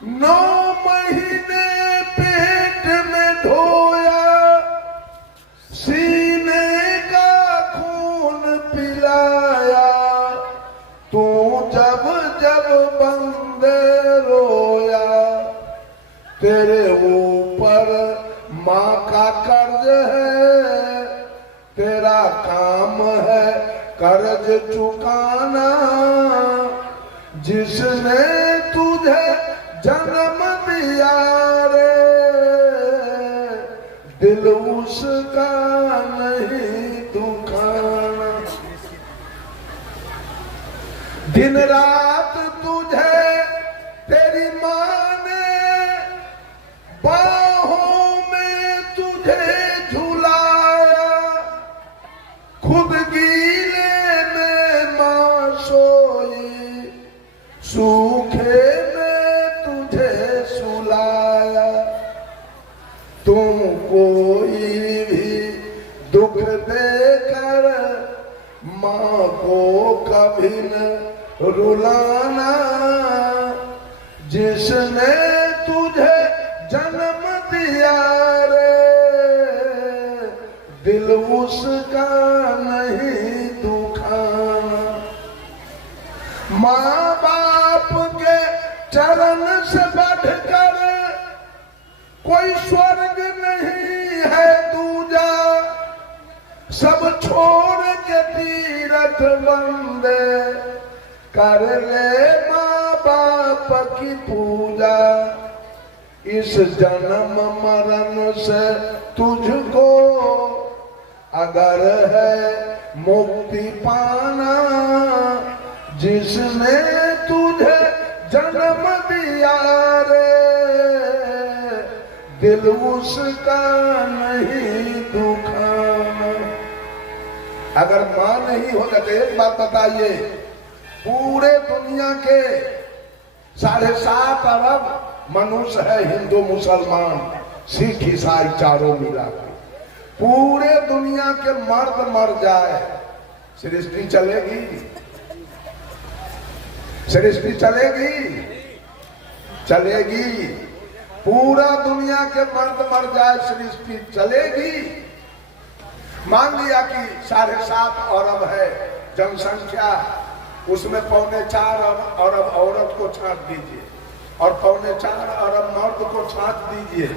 9 महीने पेट में ढोया, सीने का खून पिलाया, तू जब जब बंदे रोया, तेरे ऊपर माँ का कर्ज है, तेरा काम है कर्ज चुकाना। जिसने तुझे जन्म दिया रे, दिल उसका नहीं दुखाना। दिन रात तुझे तेरी माँ ने बाहों में तुझे झुलाया, खुद गीले में माँ सोई, सूखे में तुझे सुलाया। तुम कोई भी दुख देकर माँ को कभी न रुलाना। जिसने तुझे जन्म दिया रे, दिल उसका नहीं दुखाना। माँ बाप के चरण से बढ़कर कोई स्वर्ग नहीं है दूजा, सब छोड़ के तीरथ वंदे कर ले माँ बाप की पूजा। इस जन्म मरण से तुझको अगर है मुक्ति पाना, जिसने तुझे जन्म दिया रे, दिल उसका नहीं दुखाना। अगर मां नहीं होता तो एक बात बताइए, पूरे दुनिया के 7.5 अरब मनुष्य है, हिंदू मुसलमान सिख ईसाई चारों मिला के, पूरे दुनिया के मर्द मर जाए, सृष्टि चलेगी? सृष्टि चलेगी? चलेगी। पूरा दुनिया के मर्द मर जाए, सृष्टि चलेगी? मान लिया कि 7.5 अरब है जनसंख्या, उसमें 4.25 अरब औरत को छांट दीजिए और 4.25 अरब मर्द को छांट दीजिए।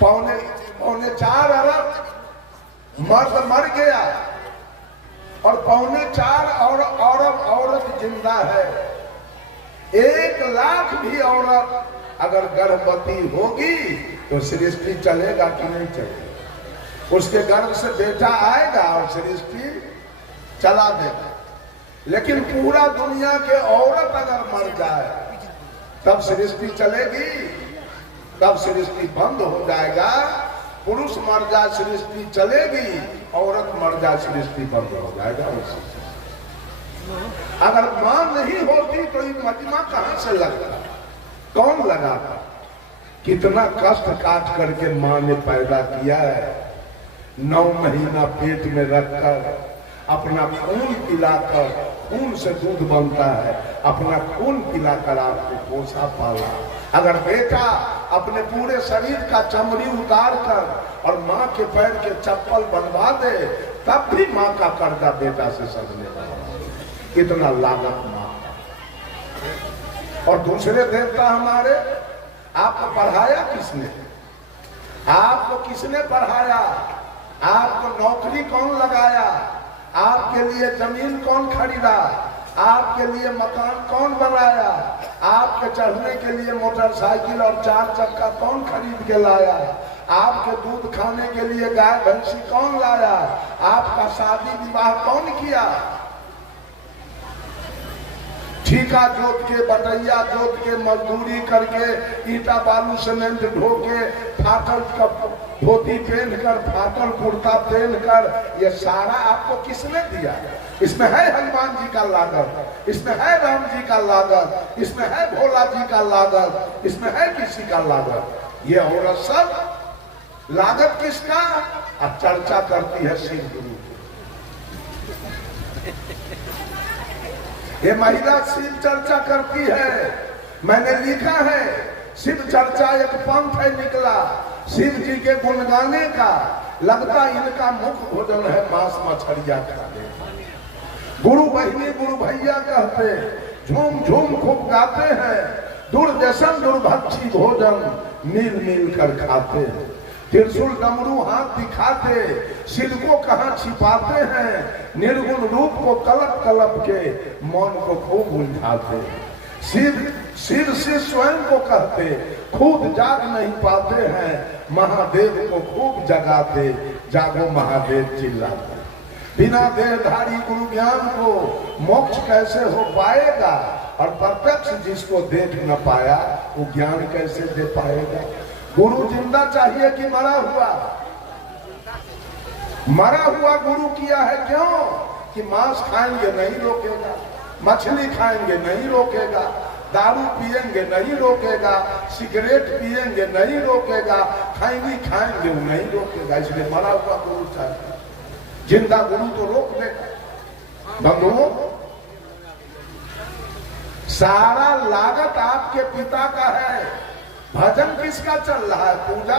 4.25 अरब मर्द मर गया और 4.25 अरब औरत जिंदा है। 1 लाख भी औरत अगर गर्भवती होगी तो सृष्टि चलेगा कि नहीं चलेगा? उसके गर्भ से बेटा आएगा और सृष्टि चला देगा। लेकिन पूरा दुनिया के औरत अगर मर जाए तब सृष्टि चलेगी? तब सृष्टि बंद हो जाएगा। पुरुष मर जाए सृष्टि चलेगी, औरत मर जाए सृष्टि बंद हो जाएगा। अगर मां नहीं होती तो ये मजमा कहां से लगता? कौन लगाता? कितना कष्ट काट करके मां ने पैदा किया है। 9 महीना पेट में रखकर अपना खून पिलाकर, खून से दूध बनता है, अपना खून पिलाकर आपको पोसा पाला। अगर बेटा अपने पूरे शरीर का चमड़ी उतार कर और माँ के पैर के चप्पल बनवा दे, तब भी माँ का कर्जा बेटा से सजने वाला। कितना लागत माँ। और दूसरे देवता हमारे, आपको पढ़ाया किसने? आपको किसने पढ़ाया? आपको नौकरी कौन लगाया? आपके लिए जमीन कौन खरीदा? आपके लिए मकान कौन बनाया? आपके चढ़ने के लिए मोटरसाइकिल और 4 चक्का कौन खरीद के लाया? आपके दूध खाने के लिए गाय भैंसी कौन लाया? आपका शादी विवाह कौन किया? ठीका जोत के, बटैया जोत के, मजदूरी करके, ईटा बालू सीमेंट ढो के, फाटल धोती पहनकर, फाटल कुर्ता पहनकर, ये सारा आपको किसने दिया? इसमें है हनुमान जी का लागत, इसमें है राम जी का लागत, इसमें है भोला जी का लागत, इसमें है किसी का लागत? ये औरत सब लागत किसका? अब चर्चा करती है शिव गुरु। ये महिला शिव चर्चा करती है, मैंने लिखा है शिव चर्चा एक पंथ है निकला, शिव जी के गुण गाने का, लगता इनका मुख्य भोजन है मांस मछलिया खाने। गुरु बहिनी गुरु भैया कहते, झूम झूम खूब गाते हैं, दुर्दशन दुर्भक्षी भोजन मिल मिल कर खाते हैं। त्रिशूल डमरू हाथ दिखाते, सिर को कहाँ छिपाते हैं, निर्गुण रूप को कलप कलप के मौन को खूब उलझाते। सिर से स्वयं को कहते, खुद जाग नहीं पाते हैं, महादेव को खूब जगाते, जागो महादेव चिल्लाते। बिना देहधारी गुरु ज्ञान को मोक्ष कैसे हो पाएगा, और प्रत्यक्ष जिसको देख न पाया वो ज्ञान कैसे दे पाएगा। गुरु जिंदा चाहिए कि मरा हुआ? मरा हुआ गुरु किया है, क्यों? कि मांस खाएंगे नहीं रोकेगा, मछली खाएंगे नहीं रोकेगा, दारू पिएंगे नहीं रोकेगा, सिगरेट पिएंगे नहीं रोकेगा, खैनी खाएंगे वो नहीं रोकेगा। इसलिए मरा हुआ गुरु चाहिए, जिंदा गुरु तो रोक देगा। बंधुओं, सारा लागत आपके पिता का है। भजन किसका चल रहा है? पूजा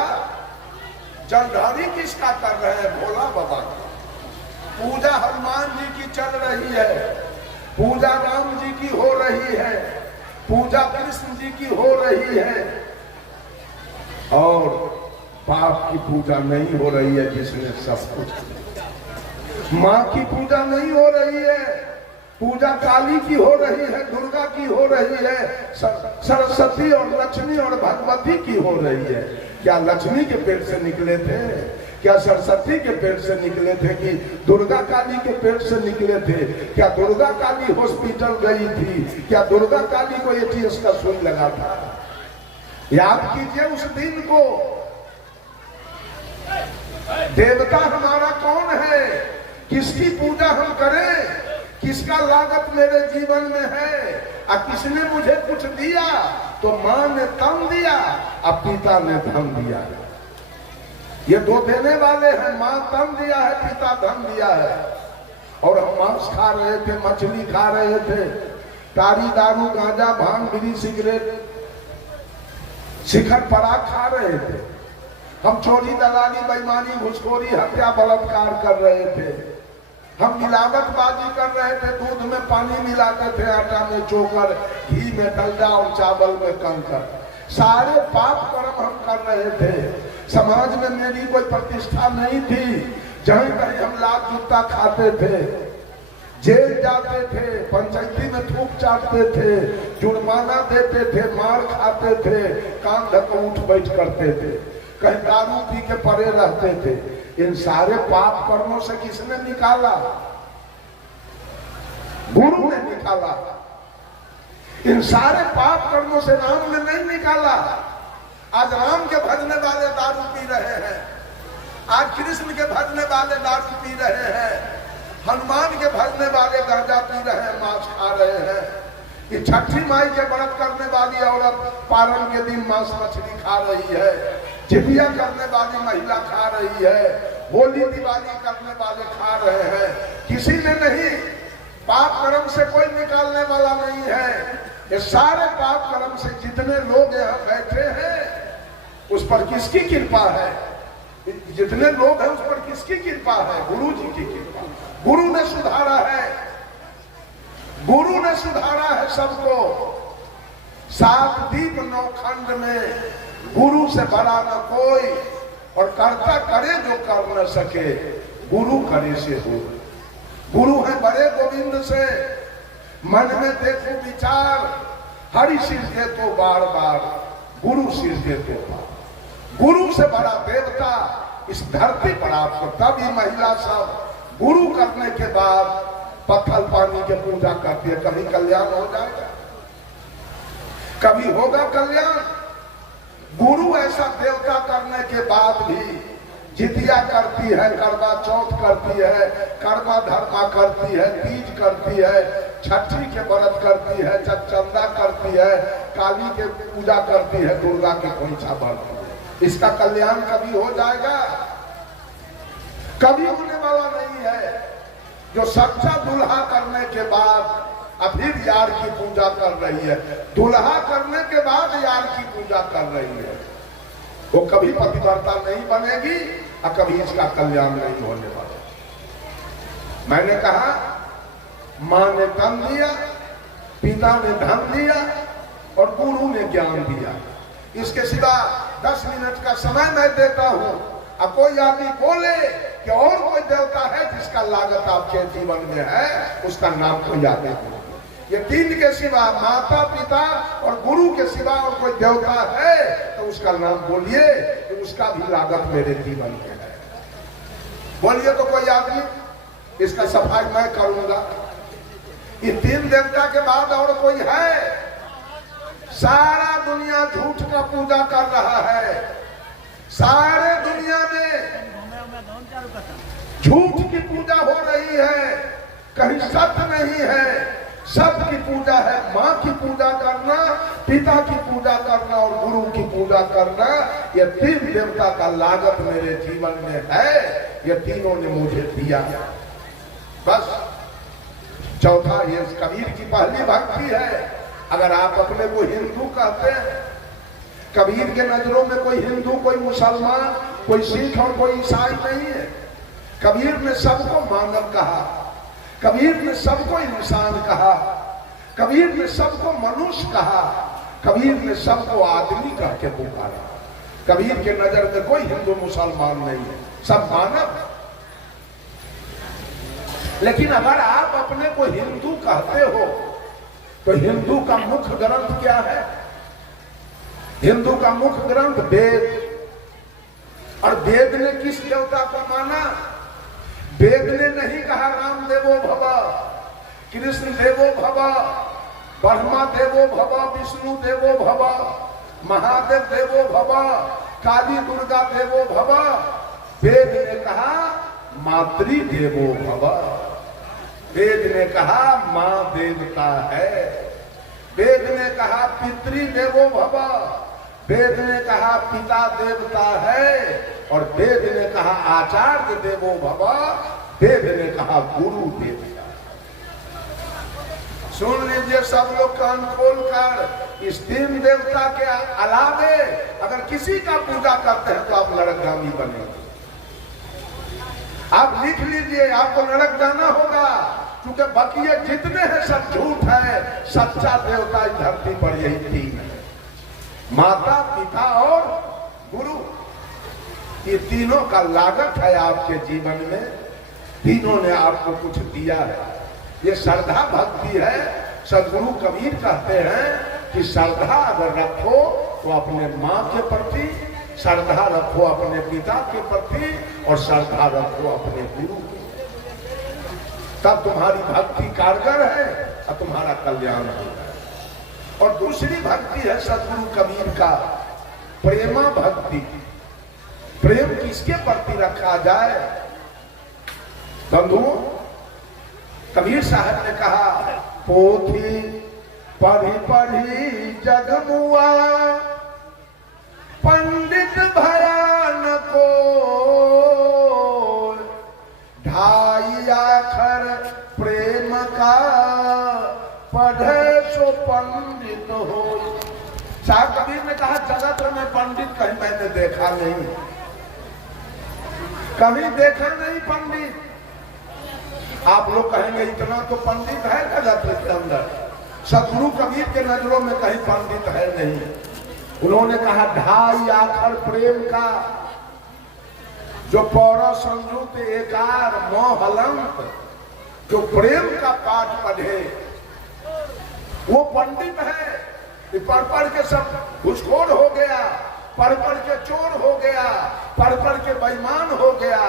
जलधारी किसका कर रहे हैं? भोला बाबा का। पूजा हनुमान जी की चल रही है, पूजा राम जी की हो रही है, पूजा कृष्ण जी की हो रही है, और बाप की पूजा नहीं हो रही है जिसने सब कुछ। माँ की पूजा नहीं हो रही है, पूजा काली की हो रही है, दुर्गा की हो रही है, सरस्वती और लक्ष्मी और भगवती की हो रही है। क्या लक्ष्मी के पेट से निकले थे? क्या सरस्वती के पेट से निकले थे? कि दुर्गा काली के पेट से निकले थे? क्या दुर्गा काली हॉस्पिटल गई थी? क्या दुर्गा काली को एटीएस का सुई लगा था? याद कीजिए उस दिन को। देवता हमारा कौन है? किसकी पूजा हम करें? किसका लागत मेरे जीवन में है? किसने मुझे कुछ दिया? तो माँ ने तन दिया, अब पिता ने धन दिया। ये दो देने वाले हैं, माँ तन दिया है, पिता धन दिया है। और हम मांस खा रहे थे, मछली खा रहे थे, तारी दारू गांजा भांग बीड़ी सिगरेट शिखर पराग खा रहे थे। हम चोरी दलाली बेईमानी घुसखोरी हत्या बलात्कार कर रहे थे। हम मिलावटबाजी कर रहे थे, दूध में पानी मिलाते थे, आटा में चोकर, घी में डलडा और चावल में कंकर। सारे पाप कर्म हम कर रहे थे। समाज में मेरी कोई प्रतिष्ठा नहीं थी। जहीं कहीं हम लात जूता खाते थे, जेल जाते थे, पंचायती में थूक चाटते थे, जुर्माना देते थे, मार खाते थे, कान धक्का उठ बैठ करते थे, कहीं दारू पी के पड़े रहते थे। इन सारे पाप कर्मों से किसने निकाला? गुरु ने निकाला। इन सारे पाप कर्मों से राम ने नहीं निकाला। आज राम के भजने वाले दारू पी रहे हैं, आज कृष्ण के भजने वाले दारू पी रहे हैं, हनुमान के भजने वाले गांजा पी रहे हैं, मांस खा रहे हैं। ये छठी माई के व्रत करने वाली औरत पारण के दिन मांस मछली खा रही है, जितिया करने वाली महिला खा रही है, होली दिवाली करने वाले खा रहे हैं। किसी ने नहीं, पाप कर्म से कोई निकालने वाला नहीं है। ये सारे पाप कर्म से जितने लोग यहाँ बैठे हैं, उस पर किसकी कृपा है? जितने लोग हैं उस पर किसकी कृपा है? गुरु जी की कृपा। गुरु ने सुधारा है, गुरु ने सुधारा है सबको। 7 दीप 9 खंड में गुरु से बड़ा न कोई, और कर्ता करे जो कर न सके, गुरु करे से हो। गुरु है बड़े गोविंद से, मन में देखो विचार, हरि सिर दे तो बार बार, गुरु सिर दे तो बार। गुरु से बड़ा देवता इस धरती पर आपको, तभी महिला सब गुरु करने के बाद पत्थर पानी के पूजा करती है। कभी कल्याण हो जाएगा, कभी होगा कल्याण। गुरु ऐसा देवता करने के बाद भी जितिया करती है, करवा चौथ करती है, कर्मा धर्मा करती है, तीज करती है, छठी के व्रत करती है, चंदा करती है, काली के पूजा करती है, दुर्गा के खोइछा भरती है। इसका कल्याण कभी हो जाएगा? कभी होने वाला नहीं है। जो सच्चा दुल्हा करने के बाद अब फिर यार की पूजा कर रही है। दुल्हा करने के बाद यार की पूजा कर रही है। वो कभी पतिव्रता नहीं बनेगी और कभी इसका कल्याण नहीं होने वाला। मैंने कहा माँ ने तन दिया, पिता ने धन दिया और गुरु ने ज्ञान दिया। इसके सिवा 10 मिनट का समय मैं देता हूं। अब कोई आदमी बोले कि और कोई देवता है जिसका लागत आपके जीवन में है, उसका नाम कोई आदमी बोले। ये 3 के सिवा, माता पिता और गुरु के सिवा और कोई देवता है तो उसका नाम बोलिए कि उसका भी लागत मेरे जीवन में है। बोलिए तो कोई आदमी, इसका सफाई मैं करूंगा। ये 3 देवता के बाद और कोई है? सारा दुनिया झूठ का पूजा कर रहा है। सारे दुनिया में झूठ की पूजा हो रही है, कहीं सत्य नहीं है। सत्य की पूजा है माँ की पूजा करना, पिता की पूजा करना और गुरु की पूजा करना। ये 3 देवता का लागत मेरे जीवन में है। ये तीनों ने मुझे दिया। बस चौथा ये कबीर की पहली भक्ति है। अगर आप अपने को हिंदू कहते हैं, कबीर के नजरों में कोई हिंदू, कोई मुसलमान, कोई सिख और कोई ईसाई नहीं है। कबीर ने सबको मानव कहा, कबीर ने सबको इंसान कहा, कबीर ने सबको मनुष्य कहा, कबीर ने सबको आदमी कह के पुकारा। कबीर के नजर में कोई हिंदू मुसलमान नहीं है, सब मानव। लेकिन अगर आप अपने को हिंदू कहते हो तो हिंदू का मुख्य ग्रंथ क्या है? हिंदू का मुख्य ग्रंथ वेद। और वेद ने किस देवता को माना? वेद ने नहीं कहा राम देवो भव, कृष्ण देवो भव, ब्रह्मा देवो भव, विष्णु देवो भव, महादेव देवो भव, काली दुर्गा देवो भव। वेद ने कहा मातृ देवो भव। वेद ने कहा मां देवता है। वेद ने कहा पितृ देवो भव। वेद ने कहा पिता देवता है। और वेद ने कहा आचार्य देवो भव। वेद ने कहा गुरु देवता। सुन लीजिए सब लोग कान खोल कर, इस 3 देवता के अलावे अगर किसी का पूजा करते हैं तो आप नरकगामी बनेंगे। आप लिख लीजिए, आपको नरक जाना होगा, क्योंकि बकिए जितने हैं सब झूठ है। सच्चा देवता इस धरती पर यही 3 है, माता पिता और गुरु। ये तीनों का लागत है आपके जीवन में। तीनों ने आपको कुछ दिया है। ये श्रद्धा भक्ति है। सदगुरु कबीर कहते हैं कि श्रद्धा अगर रखो तो अपने माँ के प्रति, श्रद्धा रखो अपने पिता के प्रति और श्रद्धा रखो अपने गुरु के, तब तुम्हारी भक्ति कारगर है और तुम्हारा कल्याण होगा। और दूसरी भक्ति है सदगुरु कबीर का प्रेमा भक्ति। प्रेम किसके प्रति रखा जाए? बंधुओं, कबीर साहब ने कहा पोथी पढ़ी पढ़ी जगमुआ, पंडित भयान को ढाई आखर प्रेम का, पढ़े सो पंडित हो। शाह कबीर ने कहा जगत में पंडित कहीं मैंने देखा नहीं, कभी देखा नहीं पंडित। आप लोग कहेंगे इतना तो पंडित है जगत के अंदर। सदगुरु कबीर के नजरों में कहीं पंडित है नहीं। उन्होंने कहा ढाई आखर प्रेम का, जो पौरा संयुक्त एकार मोहलंत, जो प्रेम का पाठ पढ़े वो पंडित है। पढ़ पढ़ के सब घुसखोर हो गया, पढ़ पढ़ के चोर हो गया, पढ़ पढ़ के बेईमान हो गया,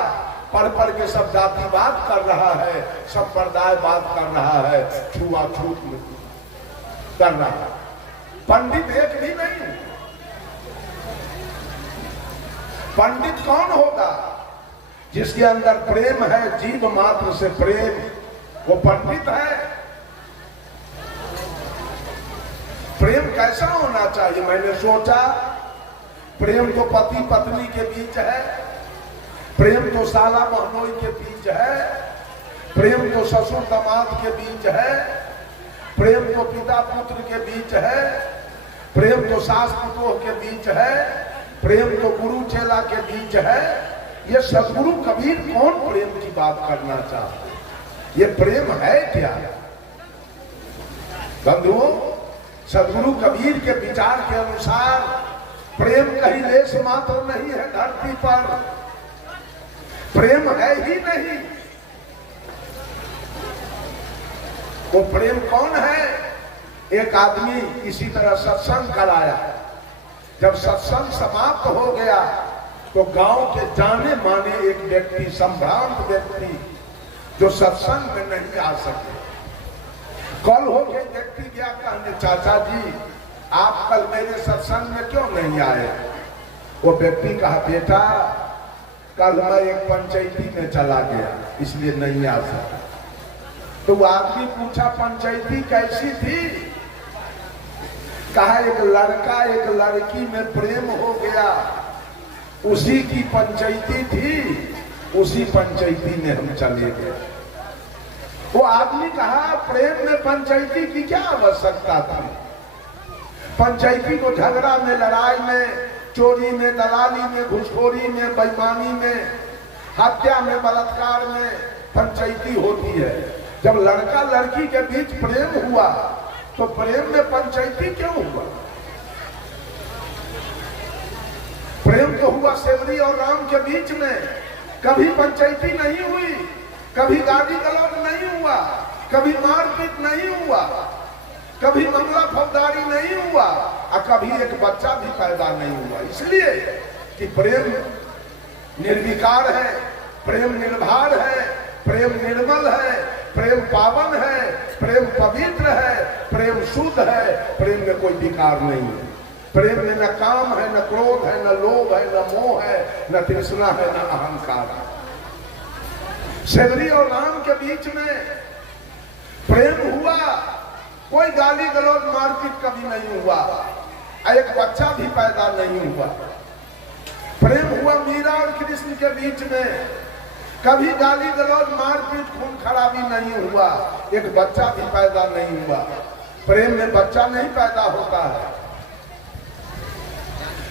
पढ़ पढ़ के सब जातिवाद कर रहा है, संप्रदायवाद कर रहा है, छुआछूत कर रहा है। पंडित एक भी नहीं। पंडित कौन होगा? जिसके अंदर प्रेम है, जीव मात्र से प्रेम, वो पंडित है। प्रेम कैसा होना चाहिए? मैंने सोचा प्रेम तो पति पत्नी के बीच है, प्रेम तो साला महनोई के बीच है, प्रेम तो ससुर दामाद के बीच है, प्रेम तो पिता पुत्र के बीच है, प्रेम तो सास पुतोह के बीच है, प्रेम तो गुरु चेला के बीच है। ये सदगुरु कबीर कौन प्रेम की बात करना चाहते? ये प्रेम है क्या? बंधुओं, सदगुरु कबीर के विचार के अनुसार प्रेम कहीं लेश मात्र नहीं है धरती पर, प्रेम है ही नहीं। वो प्रेम कौन है? एक आदमी इसी तरह सत्संग कराया, जब सत्संग समाप्त हो गया तो गांव के जाने माने एक व्यक्ति, संभ्रांत व्यक्ति जो सत्संग में नहीं आ सके, कल हो के व्यक्ति गया कहने, चाचा जी आप कल मेरे सत्संग में क्यों नहीं आए? वो व्यक्ति कहा, बेटा कल मैं एक पंचायती में चला गया इसलिए नहीं आ सका। तो वो आदमी पूछा, पंचायती कैसी थी? कहा, एक लड़का एक लड़की में प्रेम हो गया, उसी की पंचायती थी, उसी पंचायती में हम चले गए। वो आदमी कहा, प्रेम में पंचायती की क्या आवश्यकता थी? पंचायती को झगड़ा में, लड़ाई में, चोरी में, दलाली में, घुसखोरी में, बेईमानी में, हत्या में, बलात्कार में पंचायती होती है। जब लड़का लड़की के बीच प्रेम हुआ तो प्रेम में पंचायती क्यों हुआ? प्रेम तो हुआ सेवरी और राम के बीच में, कभी पंचायती नहीं हुई, कभी गाली गलौज नहीं हुआ, कभी मारपीट नहीं हुआ, कभी मामला फौजदारी नहीं हुआ, और कभी एक बच्चा भी पैदा नहीं हुआ। इसलिए कि प्रेम निर्विकार है, प्रेम निर्भर है, प्रेम निर्मल है, प्रेम पावन है, प्रेम पवित्र है, प्रेम शुद्ध है, प्रेम में कोई विकार नहीं है। प्रेम में न काम है, न क्रोध है, न लोभ है, न मोह है, न तृष्णा है, न अहंकार है। सेवरी और राम के बीच में प्रेम हुआ, कोई गाली गलौज मारपीट कभी नहीं हुआ, एक बच्चा भी पैदा नहीं हुआ। प्रेम हुआ मीरा और कृष्ण के बीच में, कभी गाली गलौज मारपीट खून खराबी नहीं हुआ, एक बच्चा भी पैदा नहीं हुआ। प्रेम में बच्चा नहीं पैदा होता है।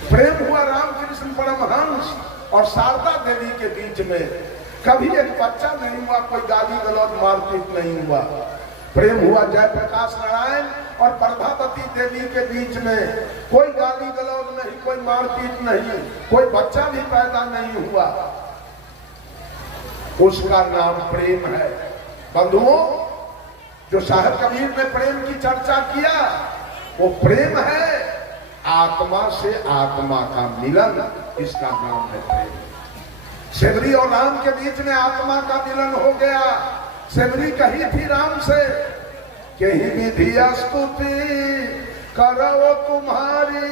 प्रेम हुआ रामकृष्ण परमहंस और शारदा देवी के बीच में, कभी एक बच्चा नहीं हुआ, कोई गाली गलौज मारपीट नहीं हुआ। प्रेम हुआ जयप्रकाश नारायण और प्रभावती देवी के बीच में, कोई गाली गलौज नहीं, कोई मारपीट नहीं, कोई बच्चा भी पैदा नहीं हुआ। उसका नाम प्रेम है। बंधुओं, जो साहब कबीर ने प्रेम की चर्चा किया वो प्रेम है, आत्मा से आत्मा का मिलन, इसका नाम है प्रेम। सेवरी और राम के बीच में आत्मा का मिलन हो गया। सेवरी कही थी राम से कि ही विधि स्तुति करो तुम्हारी,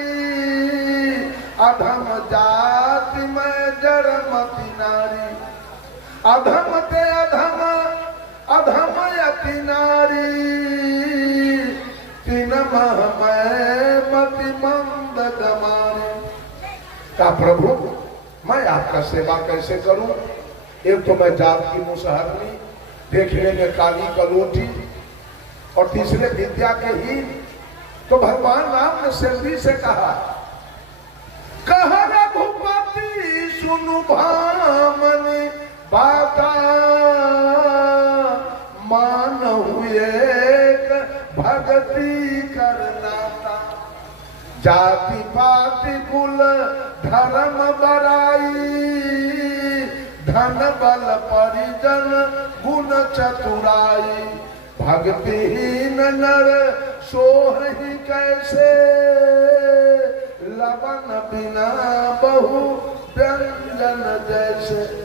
अधम जाति में जड़मति नारी, अधम ते अधम अधम यति नारी, तीन मह में मति मंद गमारी। का प्रभु मैं आपका सेवा कैसे करूं? एक तो मैं जात की मुसहरनी, देखने में काली कलोटी, और तीसरे विद्या के हीन। तो भगवान राम ने सेवरी से कहा, कहा रघुपति सुनु भामनि बाता, मान हुए भगति करनाता, जाति पाति कुल धर्म बराई, धन बल परिजन गुण चतुराई, भक्तिहीन नर सोहि कैसे, लवन बिना बहु व्यंजन जैसे।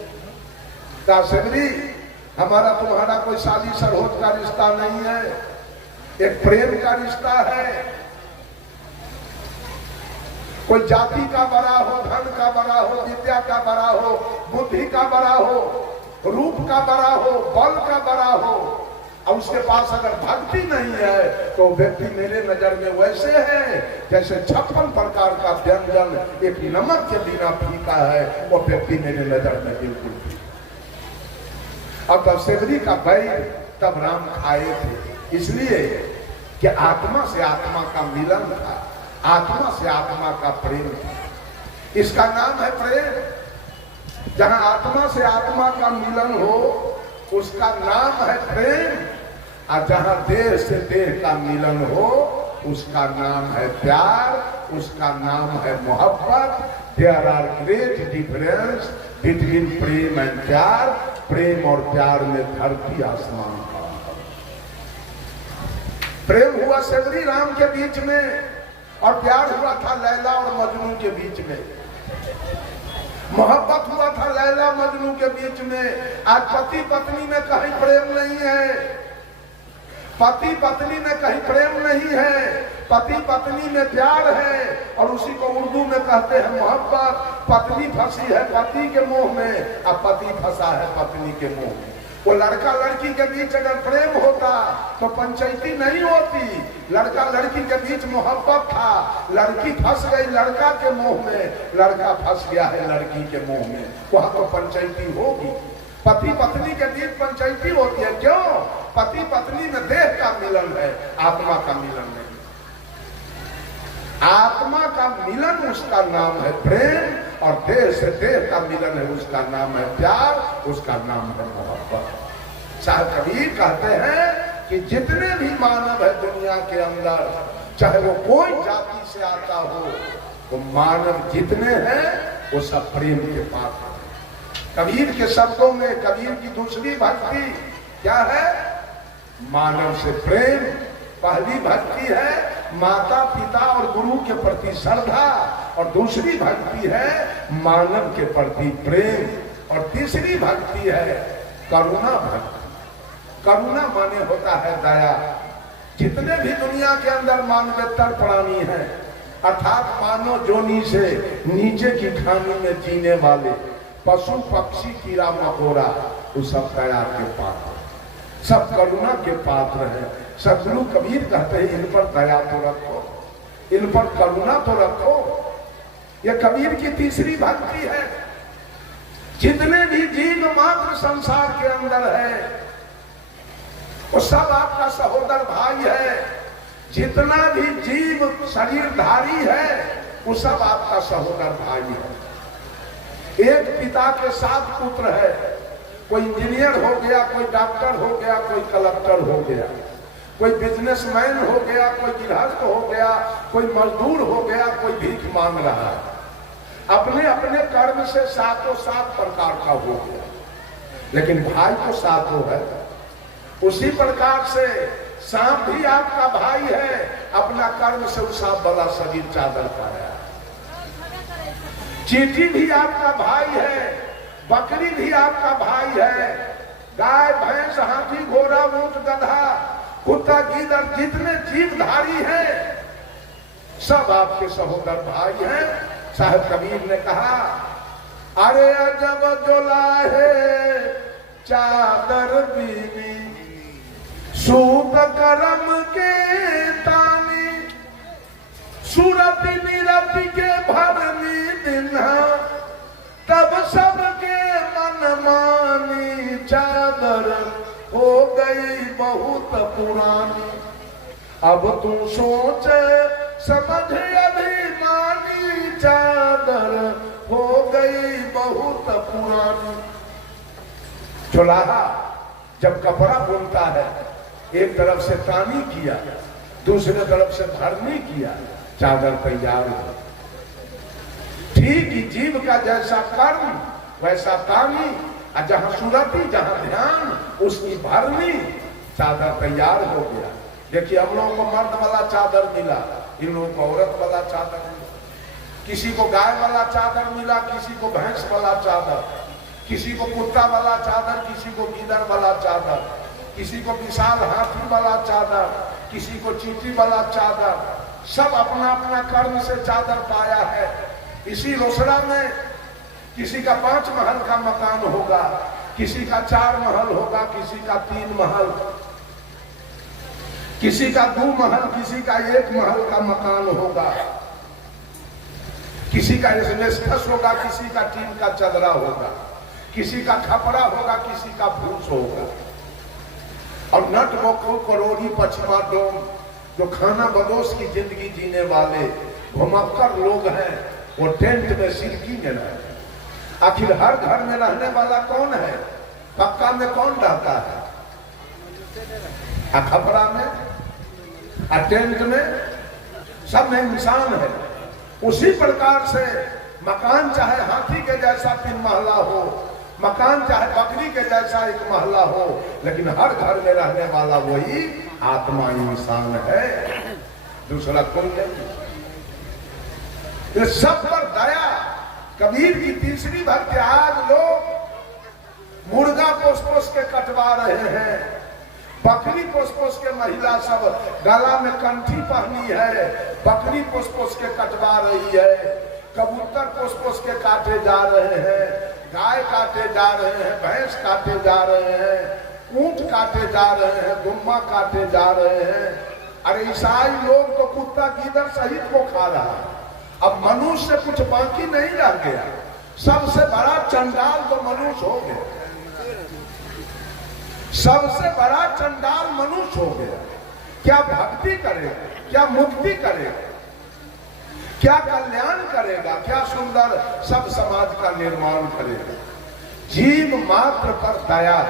सेवरी, हमारा तुम्हारा कोई शादी सरहोद का रिश्ता नहीं है, एक प्रेम का रिश्ता है। कोई जाति का बड़ा हो, धन का बड़ा हो, विद्या का बड़ा हो, बुद्धि का बड़ा हो, रूप का बड़ा हो, बल का बड़ा हो, और उसके पास अगर भक्ति नहीं है तो व्यक्ति मेरे नजर में वैसे है जैसे 56 प्रकार का व्यंजन एक नमक के बिना फीका है। वो व्यक्ति मेरे नजर में बिल्कुल फीका। अब तब सेवरी का बैर तब राम खाए थे, इसलिए कि आत्मा से आत्मा का मिलन था, आत्मा से आत्मा का प्रेम था। इसका नाम है प्रेम। जहां आत्मा से आत्मा का मिलन हो उसका नाम है प्रेम, और जहां देह से देह का मिलन हो उसका नाम है प्यार, उसका नाम है मोहब्बत। There are great difference between prem and pyaar. प्रेम और प्यार में धरती आसमान का। प्रेम हुआ श्री राम के बीच में और प्यार हुआ था लैला और मजनू के बीच में। मोहब्बत हुआ था लैला मजनू के बीच में। आज पति पत्नी में कहीं प्रेम नहीं है, पति पत्नी में कहीं प्रेम नहीं है, पति पत्नी में प्यार है और उसी को उर्दू में कहते हैं मोहब्बत। पत्नी फंसी है पति के मोह में और पति फंसा है पत्नी के मोह में। वो लड़का लड़की के बीच अगर प्रेम होता तो पंचायती नहीं होती। लड़का लड़की के बीच मोहब्बत था, लड़की फंस गई लड़का के मोह में, लड़का फंस गया है लड़की के मोह में, वहां तो पंचायती होगी। पति पत्नी के बीच पंचायती होती है, क्यों? पति पत्नी में देह का मिलन है, आत्मा का मिलन नहीं। आत्मा का मिलन उसका नाम है प्रेम, और देह से देह का मिलन है उसका नाम है प्यार, उसका नाम है मोहब्बत। साहब कबीर कहते हैं कि जितने भी मानव है दुनिया के अंदर, चाहे वो कोई जाति से आता हो, वो मानव जितने हैं वो सब प्रेम के पात्र हैं। कबीर के शब्दों में कबीर की दूसरी भक्ति क्या है? मानव से प्रेम। पहली भक्ति है माता पिता और गुरु के प्रति श्रद्धा, और दूसरी भक्ति है मानव के प्रति प्रेम, और तीसरी भक्ति है करुणा भक्ति। करुणा माने होता है दया। जितने भी दुनिया के अंदर मानवेतर प्राणी हैं, अर्थात मानव जोनी से नीचे की खानी में जीने वाले पशु पक्षी कीड़ा मकोड़ा, वो सब दया के पात्र, सब करुणा के पात्र हैं। सदगुरु कबीर कहते हैं इन पर दया तो रखो, इन पर करुणा तो रखो। यह कबीर की तीसरी भक्ति है। जितने भी जीव मात्र संसार के अंदर है वो सब आपका सहोदर भाई है। जितना भी जीव शरीरधारी है वो सब आपका सहोदर भाई है। एक पिता के 7 पुत्र है, कोई इंजीनियर हो गया, कोई डॉक्टर हो गया, कोई कलेक्टर हो गया, कोई बिजनेसमैन हो गया, कोई गृहस्थ हो गया, कोई मजदूर हो गया, कोई भीख मांग रहा है। अपने अपने कर्म से 7 प्रकार का हो गया, लेकिन भाई तो 7 है। उसी प्रकार से सांप भी आपका भाई है, अपना कर्म से उस सांप वाला शरीर चादर पाया। चींटी भी आपका भाई है, बकरी भी आपका भाई है, गाय भैंस हाथी घोड़ा ऊंट गधा कुत्ता गीदड़ जितने जीवधारी हैं सब आपके सहोदर भाई हैं। साहब कबीर ने कहा, अरे अजब जोला है चादर बीनी, सूत करम के तानी, सूरत निरत के भरनी दिन्हा, तब सबके मन मानी, चादर हो गई बहुत पुरानी। अब तू सोच समझ अभिमानी, चादर हो गई बहुत पुरानी। चौलाहा जब कपड़ा बुनता है, एक तरफ से तानी किया, दूसरे तरफ से भरनी किया, चादर तैयार हो। ठीक ही जीव का जैसा कर्म वैसा तानी, और जहां सूरती जहां ध्यान उसकी भरनी, चादर तैयार हो गया। देखिए हम लोगों को मर्द वाला चादर मिला, इन लोगों को औरत वाला चादर मिला। किसी को गाय वाला चादर मिला, किसी को भैंस वाला चादर, किसी को कुत्ता वाला चादर, किसी को गीदड़ वाला चादर, किसी को विशाल हाथी वाला चादर, किसी को चींटी वाला चादर। सब अपना अपना कर्म से चादर पाया है। इसी रोसड़ा में किसी का 5 महल का मकान होगा, किसी का 4 महल होगा, किसी का 3 महल, किसी का 2 महल, किसी का 1 महल का मकान होगा, किसी का एस्बेस्टस होगा, किसी का टीन का चदरा होगा, किसी का खपरा होगा, किसी का फूस होगा। और नट बखू करोड़ी पछमा डोम जो खाना बदोश की जिंदगी जीने वाले घुमक्कर लोग हैं, वो टेंट में सिरकी में रहते। आखिर हर घर में रहने वाला कौन है? पक्का में कौन रहता है? खपरा में, टेंट में, सब में इंसान है। उसी प्रकार से मकान चाहे हाथी के जैसा 3 महला हो, मकान चाहे बकरी के जैसा 1 महला हो, लेकिन हर घर में रहने वाला वही आत्मा इंसान है, दूसरा कोई नहीं। ये सब पर दया। कबीर की तीसरी भक्ति। आज लोग मुर्गा पोस के कटवा रहे हैं, बकरी पोस के महिला सब गला में कंठी पहनी है, बकरी पोस के कटवा रही है, कबूतर पोस के काटे जा रहे हैं, गाय काटे जा रहे हैं, भैंस काटे जा रहे हैं, ऊंट काटे जा रहे हैं, दुम्बा काटे जा रहे हैं। अरे ईसाई लोग तो कुत्ता गीदड़ सहित को खा रहा है। अब मनुष्य कुछ बाकी नहीं रह गया। सबसे बड़ा चंडाल तो मनुष्य हो गया, सबसे बड़ा चंडाल मनुष्य हो गया। क्या भक्ति करेगा, क्या मुक्ति करेगा, क्या कल्याण करेगा, क्या सुंदर सब समाज का निर्माण करेगा? जीव मात्र पर दया,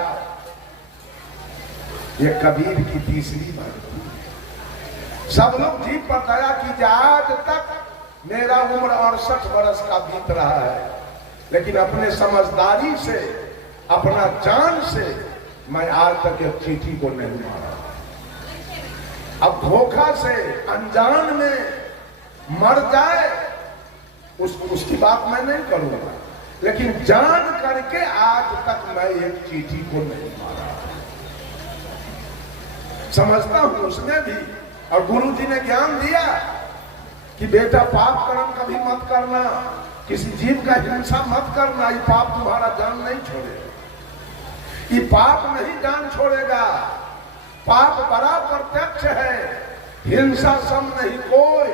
ये कबीर की तीसरी बात। सब लोग जीव पर दया कीजिए। आज तक मेरा उम्र 68 वर्ष का बीत रहा है, लेकिन अपने समझदारी से, अपना जान से मैं आज तक एक चींटी को नहीं मारा। अब धोखा से अनजान में मर जाए उसकी बात मैं नहीं करूंगा, लेकिन जान करके आज तक मैं एक चींटी को नहीं मारा। समझता हूं उसने भी, और गुरु जी ने ज्ञान दिया कि बेटा पाप कर्म कभी मत करना, किसी जीव का हिंसा मत करना, ये पाप तुम्हारा जान नहीं छोड़ेगा, ये पाप नहीं जान छोड़ेगा। पाप बड़ा प्रत्यक्ष है, हिंसा सम नहीं कोई,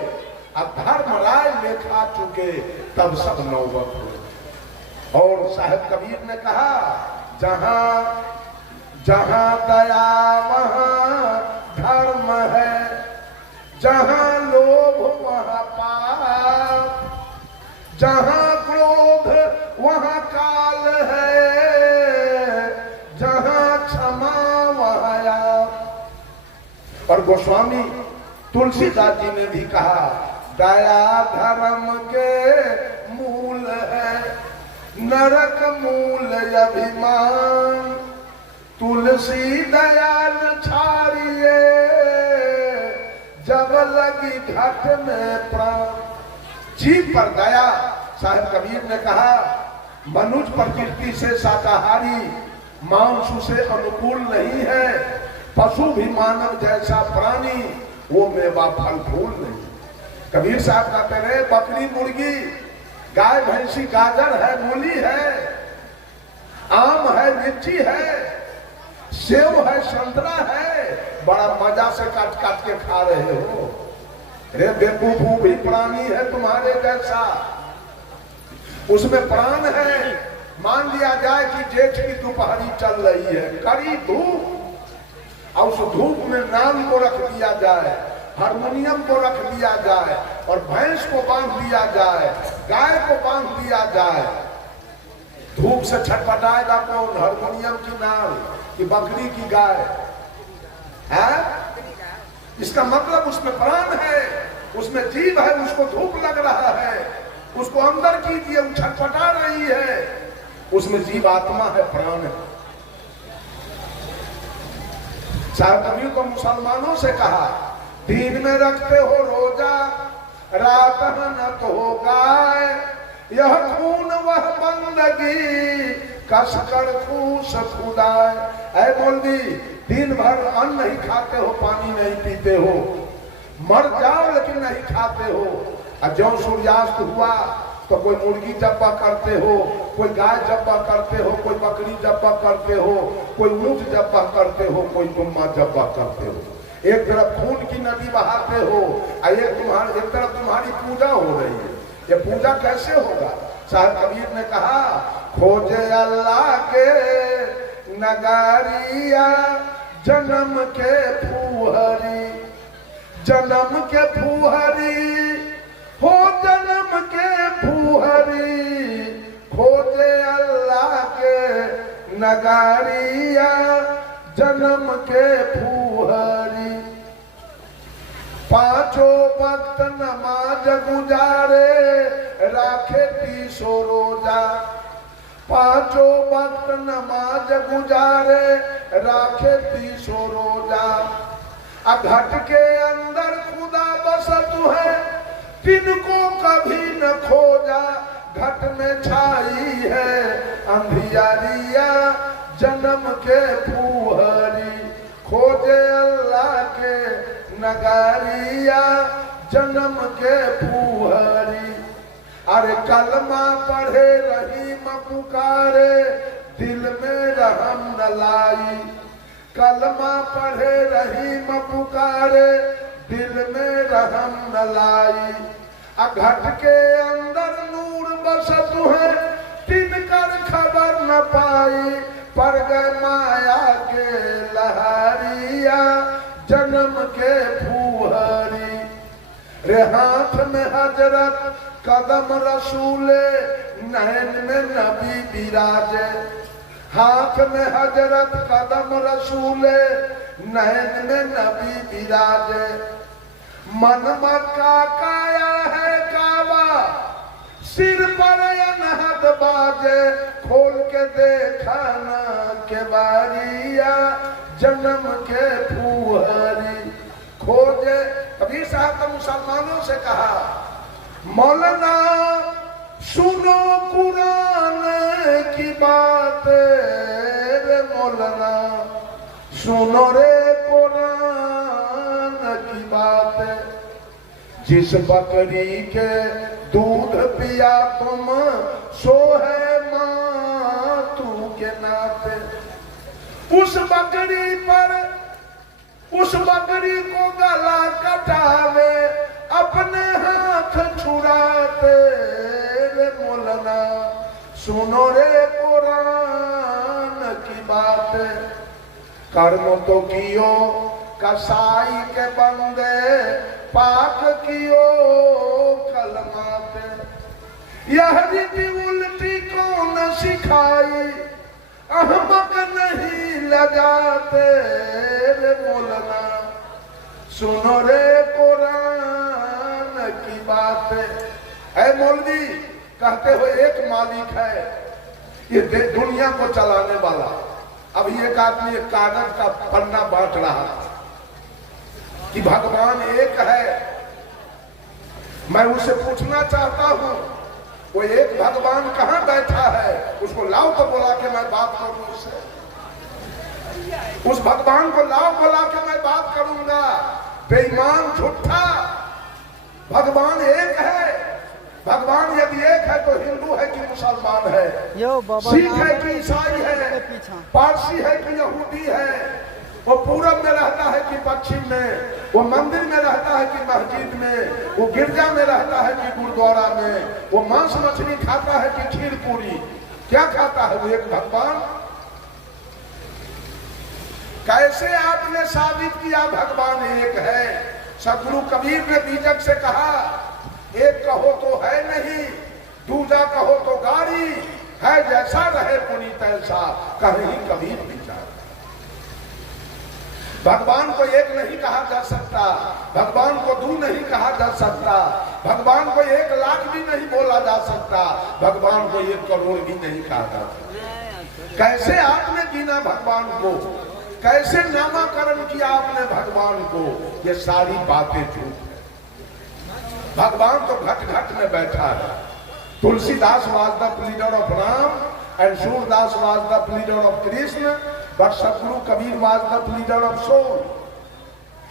अधर्म राय लेखा चुके तब सब नौबत हो। और साहब कबीर ने कहा, जहां जहां दया वहां धर्म है, जहां लोभ वहां पाप, जहां क्रोध वहां काल है, जहां क्षमा वहां आप। और गोस्वामी तुलसीदास जी ने भी कहा, दया धर्म के मूल है, नरक मूल अभिमान, तुलसी दयाल छाड़िए, जब लगी घट में प्राण। जीव पर दया। साहब कबीर ने कहा, मनुष्य प्रकृति से शाकाहारी, मांस से अनुकूल नहीं है, पशु भी मानव जैसा प्राणी, वो मेवा फल फूल नहीं। कबीर साहब कहते रहे, बकरी मुर्गी गाय भैंसी गाजर है, मूली है, आम है, लीची है, सेव है, संतरा है, बड़ा मजा से काट काट के खा रहे हो। रे बेवकूफ भी प्राणी है तुम्हारे जैसा, उसमें प्राण है। मान लिया जाए कि जेठ की दोपहरी चल रही है, कड़ी धूप, और उस धूप में नाम को रख दिया जाए, हारमोनियम को रख दिया जाए, और भैंस को बांध दिया जाए, गाय को बांध दिया जाए, धूप से छटपटाएगा कौन? हारमोनियम की नाल कि बकरी की गाय है? इसका मतलब उसमें प्राण है, उसमें जीव है, उसको धूप लग रहा है, उसको अंदर कीजिए, वो छटपटा रही है, उसमें जीव आत्मा है, प्राण है। साहब कबीर को मुसलमानों से कहा, दिन में रखते हो रोजा, रात न तो गाय, यह खून वह बंदगी, कसकर खूस खुदाए। ऐ मौलवी, दिन भर अन्न नहीं खाते हो, पानी नहीं पीते हो, मर जाओ लेकिन नहीं खाते हो, और जब सूर्यास्त हुआ तो कोई मुर्गी जब्बा करते हो, कोई गाय जब्बा करते हो, कोई बकरी जब्बा करते हो, कोई ऊंट जब्बा करते हो, कोई गुम्मा जब्बा करते हो। एक तरफ खून की नदी बहाते हो, और एक तरफ तुम्हारी पूजा हो रही है। ये पूजा कैसे होगा? साहब कबीर ने कहा, खोजे अल्लाह के नगारिया, जन्म के फूहरी, जन्म के फूहरी हो जन्म के फूहरी खोजे अल्लाह के नगारिया जन्म के फूहरी। पांचों वक्त नमाज गुजारे राखे 30 रोजा। पांचों वक्त नमाज गुजारे राखे 30 रोजा। घट के अंदर खुदा बसत है तिनको कभी न खोजा। घट में छाई है अंधियारिया जन्म के फूहरी खोजे अल्लाह के नगारिया जन्म के फूहरी। अरे कलमा पढ़े रहीम पुकारे दिल में रहम न लाई। कलमा पढ़े रहीम पुकारे दिल में रहम न लाई। घट के अंदर नूर बसत है तिनकर खबर न पाई। पर गए माया के लहरिया जन्म के फूहरी। रे हाथ में हजरत कदम रसूले नैन में नबी विराजे। हाथ में हजरत कदम रसूले नैन में नबी विराजे। मन मक्का काया है काबा सिर पर अनहद बाजे। खोल के देखा ना के बारिया जन्म के फूहरी खोजे। कबीर साहब ने मुसलमानों से कहा मौलाना सुनो कुरान की बात रे मौलाना सुनो रे कुरान की बात। जिस बकरी के दूध पिया तुम सो है मां तू के नाते। उस बकरी पर उस बकरी को गला कटावे अपने हाथ छुड़ाते रे मौलाना सुनो रे कुरान की बात। कर्म तो कियो कसाई के बंदे पाक कियो कलमाते। यह रीति उल्टी कौन सिखाई अहमक नहीं लगाते रे मौलाना सुनो रे कुरान की बात। है मौलवी कहते हुए एक मालिक है ये दुनिया को चलाने वाला। अभी एक आदमी एक कागज का पन्ना बांट रहा था कि भगवान एक है। मैं उसे पूछना चाहता हूं वो एक भगवान कहां बैठा है उसको लाओ तो बुला के मैं बात करूं उससे। उस भगवान को लाओ बुला के मैं बात करूंगा। बेईमान झूठा भगवान एक है। भगवान यदि एक है तो हिंदू है कि मुसलमान है, सिख है कि ईसाई है, पारसी है कि यहूदी है, वो पूरब में रहता है कि पश्चिम में, वो मंदिर में रहता है कि मस्जिद में, वो गिरजा में रहता है कि गुरुद्वारा में, वो मांस मछली खाता है कि खीर पूरी, क्या खाता है वो एक भगवान। कैसे आपने साबित किया भगवान एक है। सदगुरु कबीर ने बीजक से कहा एक कहो तो है नहीं, दूजा कहो तो गाड़ी है, जैसा रहे पुनीत ऐसा कहीं कबीर विचार। भगवान को एक नहीं कहा जा सकता, भगवान को दो नहीं कहा जा सकता, भगवान को 1 लाख भी नहीं बोला जा सकता, भगवान को 1 करोड़ भी नहीं कहा जा सकता। कैसे आपने गिना भगवान को, कैसे नामाकरण किया आपने भगवान को, ये सारी बातें झूठ है। भगवान तो घट घट में बैठा है। Tulsidas was the leader of Ram and Surdas was the leader of Krishna, but Sadguru Kabir was the leader of soul.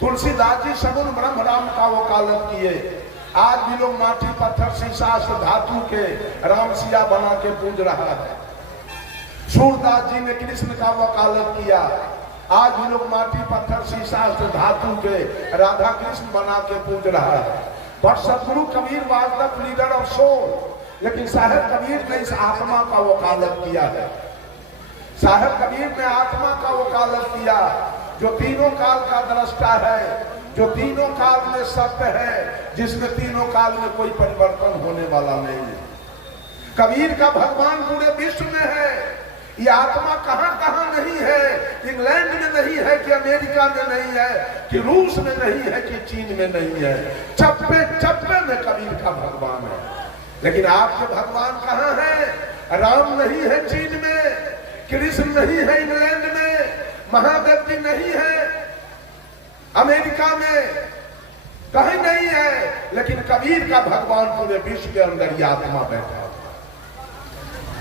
Tulsidas ji सगुन ब्रह्म राम का वकालत किए। आज भी लोग माटी पत्थर शीशा धातु के राम सिया बना के पूज रहा है। सूरदास जी ने कृष्ण का वकालत किया। आज भी लोग माटी पत्थर शीशा धातु के राधा कृष्ण बना के पूज रहा है। But Sadguru Kabir was the leader of soul. लेकिन साहेब कबीर ने इस आत्मा का वकालत किया है। साहेब कबीर ने आत्मा का वकालत किया जो तीनों काल का दृष्टा है, जो तीनों काल में सत्य है, जिसमें तीनों काल में कोई परिवर्तन होने वाला नहीं है। कबीर का भगवान पूरे विश्व में है। ये आत्मा कहां कहां नहीं है, इंग्लैंड में नहीं है कि अमेरिका में नहीं है कि रूस में नहीं है कि चीन में नहीं है, चप्पे चप्पे में कबीर का भगवान है। लेकिन आपके भगवान कहां है? राम नहीं है चीन में, कृष्ण नहीं है इंग्लैंड में, महादेव जी नहीं है अमेरिका में, कहीं नहीं है। लेकिन कबीर का भगवान पूरे विश्व के अंदर ये आत्मा बैठा हुआ।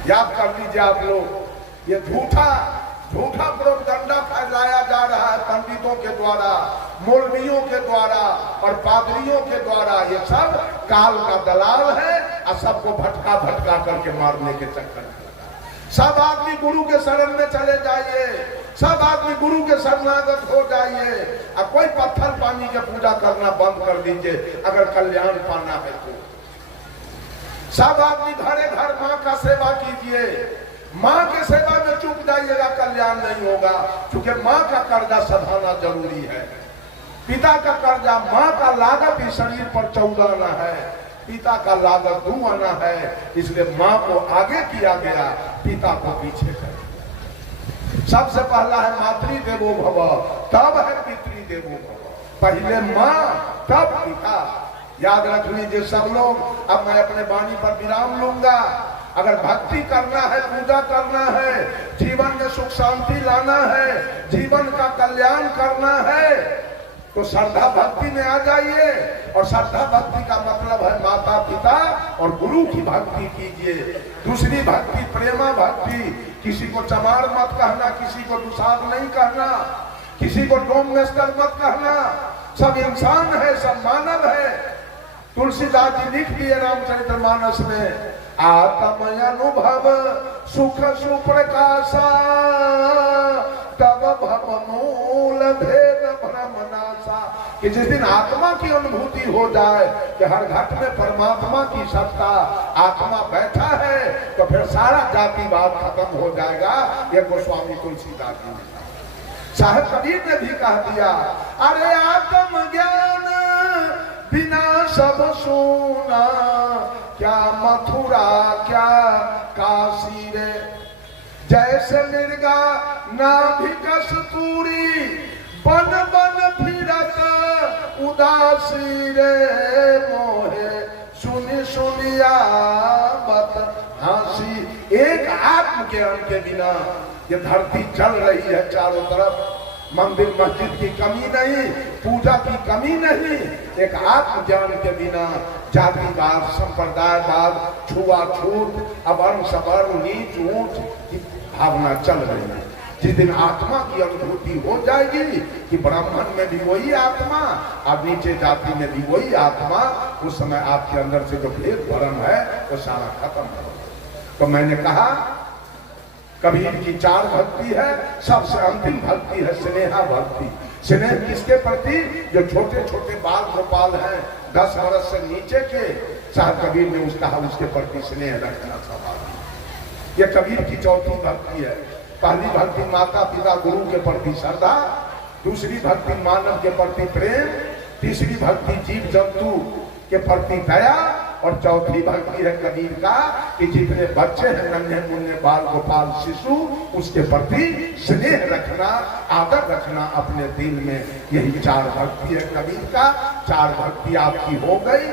याद कर लीजिए आप लोग, ये झूठा प्रोपगंडा फैलाया जा रहा है पंडितों के द्वारा, मौलवियों के द्वारा और पादरियों के द्वारा। ये सब काल का दलाल है और सबको भटका भटका करके मारने के चक्कर में। सब आदमी गुरु के शरण में चले जाइए, सब आदमी गुरु के शरणागत हो जाइए और कोई पत्थर पानी की पूजा करना बंद कर दीजिए अगर कल्याण पाना है तो। सब आदमी घरे घर माँ का सेवा कीजिए, माँ के सेवा में चूक जाइएगा कल्याण नहीं होगा, क्योंकि माँ का कर्जा सधाना जरूरी है। पिता का कर्जा, माँ का लागत इस शरीर पर 14 आना है, पिता का लागत 2 आना है। इसलिए माँ को आगे किया गया, पिता को पीछे कर दिया। सबसे पहला है मातृ देवो भव, तब है पितृ देवो भव। पहले माँ तब पिता। याद रख लीजिए सब लोग। अब मैं अपने वाणी पर विराम लूंगा। अगर भक्ति करना है, पूजा करना है, जीवन में सुख शांति लाना है, जीवन का कल्याण करना है, तो श्रद्धा भक्ति में आ जाइए। और श्रद्धा भक्ति का मतलब है माता पिता और गुरु की भक्ति कीजिए। दूसरी भक्ति प्रेमा भक्ति। किसी को चमार मत कहना, किसी को दुसाध नहीं कहना, किसी को डोममेस्टर मत कहना। सब इंसान है, सब मानव है। तुलसीदास जी लिख दिए रामचरितमानस में, आत्म अनुभव सुख सुप्रकाशा, तब भव मूल भेद भ्रम नाशा। कि जिस दिन आत्मा की अनुभूति हो जाए कि हर घट में परमात्मा की सत्ता, आत्मा बैठा है, तो फिर सारा जातिवाद खत्म हो जाएगा। ये गोस्वामी तुलसीदास जी ने साहब कबीर ने भी कह दिया, अरे आत्म ज्ञान बिना सब सोना, क्या मथुरा क्या काशी रे। जैसे मिर्गा नाभिक कस्तूरी, बन बन फिरत उदासी रे। मोहे सुनी सुनिया बत हंसी। एक आत्म ज्ञान के बिना ये धरती चल रही है चारों तरफ। मंदिर मस्जिद की कमी नहीं, पूजा की कमी नहीं। एक आत्मज्ञान के बिना जातिवाद, संप्रदायवाद, छुआछूत, अवर्ण सवर्ण, नीच ऊंच की भावना चल रही है। जिस दिन आत्मा की अनुभूति हो जाएगी कि ब्राह्मण में भी वही आत्मा और नीचे जाति में भी वही आत्मा, उस समय आपके अंदर से जो भेद भरम है वो सारा खत्म हो। तो मैंने कहा कबीर की 4 भक्ति है। सबसे अंतिम भक्ति है स्नेहा भक्ति। स्नेह किसके प्रति? जो छोटे छोटे बाल गोपाल हैं, 10 वर्ष से नीचे के, साहब कबीर ने उसके प्रति स्नेह रखना स्वाभाविक। ये कबीर की 4थी भक्ति है। पहली भक्ति माता पिता गुरु के प्रति श्रद्धा, दूसरी भक्ति मानव के प्रति प्रेम, तीसरी भक्ति जीव जंतु के प्रति दया, और चौथी भक्ति है कबीर का कि जितने बच्चे हैं, नन्हे मुन्ने बाल गोपाल शिशु, उसके प्रति स्नेह रखना, आदर रखना अपने दिल में। यही 4 भक्ति है कबीर का। 4 भक्ति आपकी हो गई,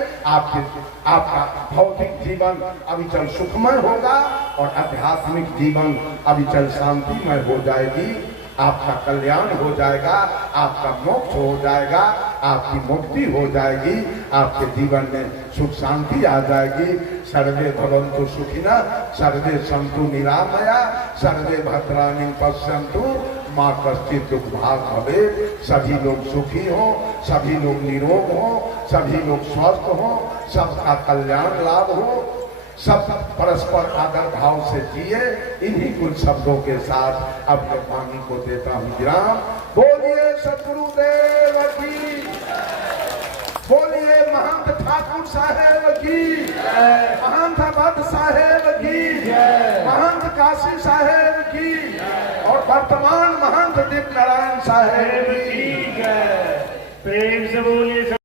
आपका भौतिक जीवन अविचल सुखमय होगा और आध्यात्मिक जीवन अविचल शांतिमय हो जाएगी। आपका कल्याण हो जाएगा, आपका मोक्ष हो जाएगा, आपकी मुक्ति हो जाएगी, आपके जीवन में सुख शांति आ जाएगी। सर्वे भवन्तु सुखिनः, सर्वे सन्तु निरामया, सर्वे भद्राणि पश्यन्तु माँ कश्चित् दुःखभाग् भवेत्। सभी लोग सुखी हो, सभी लोग निरोग हो, सभी लोग स्वस्थ हो, सबका कल्याण लाभ हो, सब परस्पर आदर भाव से जिए। इन्हीं कुछ शब्दों के साथ अपने वाणी को देता हूँ विराम। बोलिए सतगुरुदेव की, बोलिए महंत ठाकुर साहेब की, महंत अवध साहेब की, महंत काशी साहेब की और वर्तमान महंत दीप नारायण साहेब की। प्रेम से बोलिए।